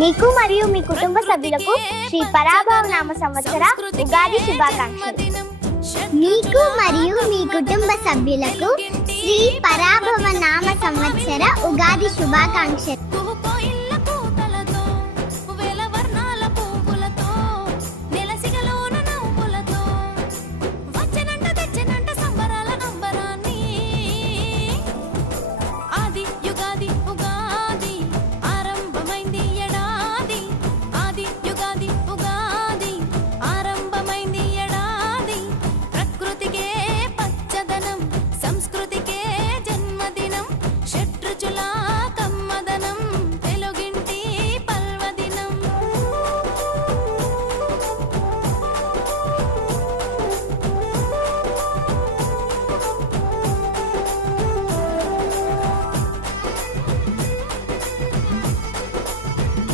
మీకు మరియు మీ కుటుంబ సభ్యులకు శ్రీ పరాభవ నామ సంవత్సర ఉగాది శుభాకాంక్షలు. మీకు మరియు మీ కుటుంబ సభ్యులకు శ్రీ పరాభవ నామ సంవత్సర ఉగాది శుభాకాంక్షలు.